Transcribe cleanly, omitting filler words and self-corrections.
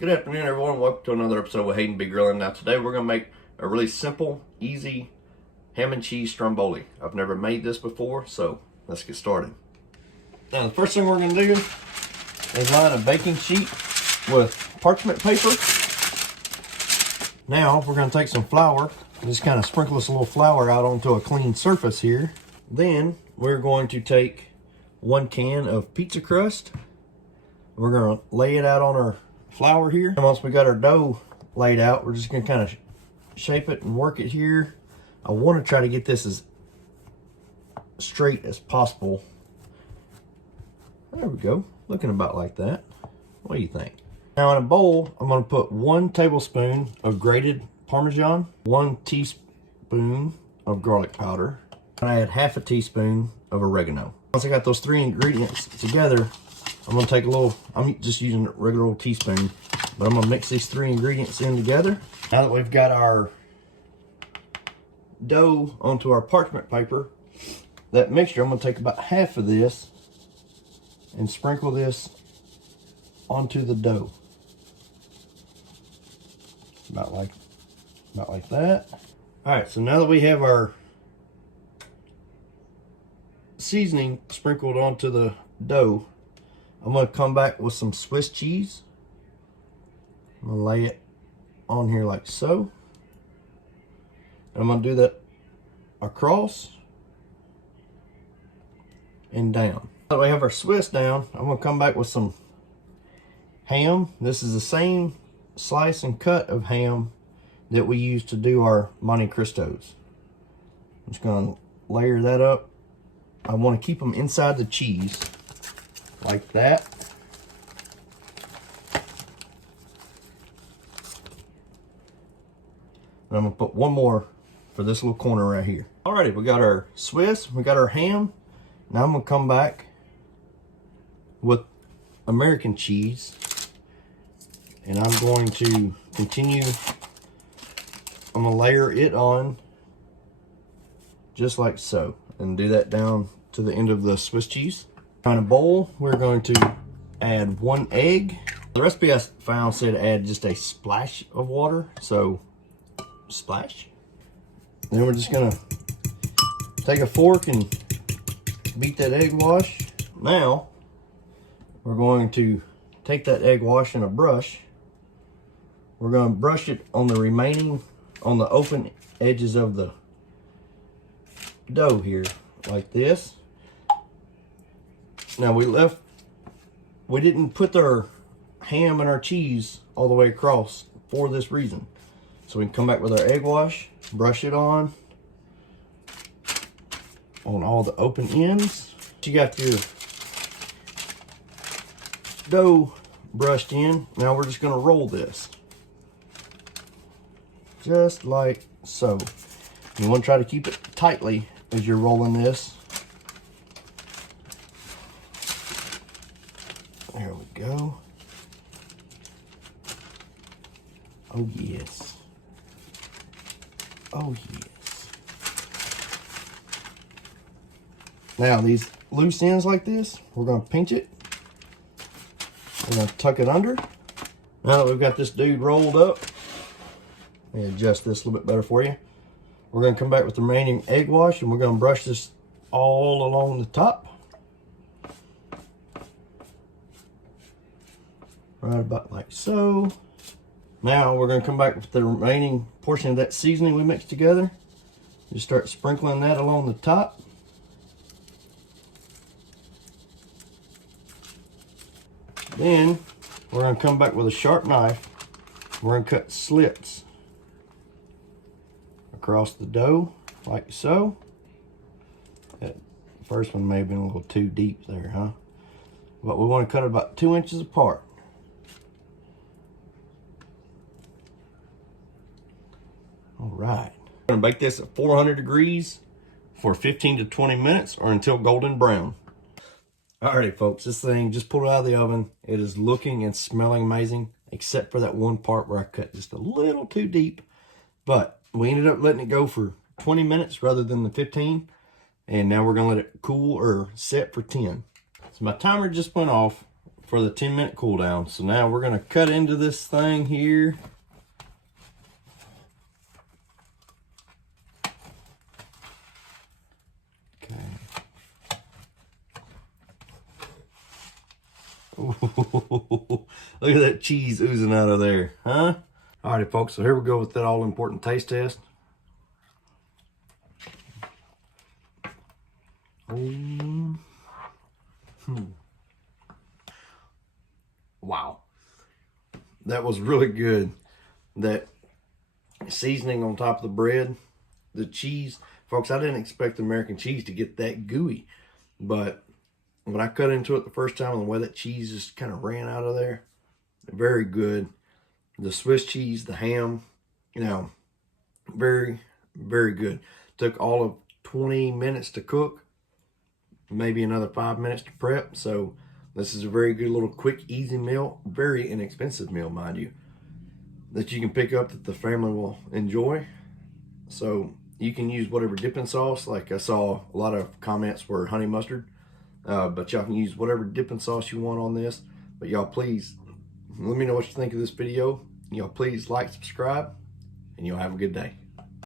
Good afternoon, everyone. Welcome to another episode with Hayden B. Grilling. Now, today we're going to make a really simple, easy ham and cheese stromboli. I've never made this before, so let's get started. Now, the first thing we're going to do is line a baking sheet with parchment paper. Now, we're going to take some flour and just kind of sprinkle this little flour out onto a clean surface here. Then, we're going to take 1 can of pizza crust. We're going to lay it out on our flour here. And once we got our dough laid out, we're just going to kind of shape it and work it here. I want to try to get this as straight as possible. There we go, looking about like that. What do you think? Now in a bowl, I'm going to put 1 tablespoon of grated Parmesan, 1 teaspoon of garlic powder, and I add half a teaspoon of oregano. Once I got those 3 ingredients together, I'm going to take a little, I'm just using a regular old teaspoon, but I'm going to mix these 3 ingredients in together. Now that we've got our dough onto our parchment paper, that mixture, I'm going to take about half of this and sprinkle this onto the dough. About like that. All right, so now that we have our seasoning sprinkled onto the dough, I'm going to come back with some Swiss cheese. I'm going to lay it on here like so. And I'm going to do that across and down. Now that we have our Swiss down, I'm going to come back with some ham. This is the same slice and cut of ham that we use to do our Monte Cristos. I'm just going to layer that up. I want to keep them inside the cheese. Like that. And I'm going to put 1 more for this little corner right here. Alrighty, we got our Swiss, we got our ham. Now I'm going to come back with American cheese. And I'm going to continue, I'm going to layer it on just like so. And do that down to the end of the Swiss cheese. In a bowl, we're going to add 1 egg. The recipe I found said add just a splash of water, so splash. Then we're just gonna take a fork and beat that egg wash. Now, we're going to take that egg wash in a brush. We're gonna brush it on the remaining, on the open edges of the dough here, like this. Now we didn't put our ham and our cheese all the way across for this reason. So we can come back with our egg wash, brush it on all the open ends. You got your dough brushed in. Now we're just gonna roll this. Just like so. You wanna try to keep it tightly as you're rolling this. There we go. Oh yes. Oh yes. Now these loose ends like this, we're going to pinch it. We're going to tuck it under. Now that we've got this dude rolled up, let me adjust this a little bit better for you. We're going to come back with the remaining egg wash and we're going to brush this all along the top. Right about like so. Now we're going to come back with the remaining portion of that seasoning we mixed together. Just start sprinkling that along the top. Then we're going to come back with a sharp knife. We're going to cut slits across the dough like so. That first one may have been a little too deep there, huh? But we want to cut it about 2 inches apart. All right. I'm gonna bake this at 400 degrees for 15 to 20 minutes or until golden brown. Alrighty folks, this thing just pulled it out of the oven. It is looking and smelling amazing, except for that one part where I cut just a little too deep. But we ended up letting it go for 20 minutes rather than the 15. And now we're gonna let it cool or set for 10. So my timer just went off for the 10-minute cool down. So now we're gonna cut into this thing here. Okay. Ooh, look at that cheese oozing out of there, huh? Alrighty folks, so here we go with that all important taste test. Wow, that was really good. That seasoning on top of the bread, the cheese, folks, I didn't expect the American cheese to get that gooey, but when I cut into it the first time and the way that cheese just kind of ran out of there, very good. The Swiss cheese, the ham, you know, very, very good. Took all of 20 minutes to cook, maybe another 5 minutes to prep. So this is a very good little quick, easy meal, very inexpensive meal, mind you, that you can pick up that the family will enjoy. So you can use whatever dipping sauce. Like I saw a lot of comments were honey mustard, but y'all can use whatever dipping sauce you want on this. But y'all please let me know what you think of this video. Y'all please like, subscribe, and y'all have a good day.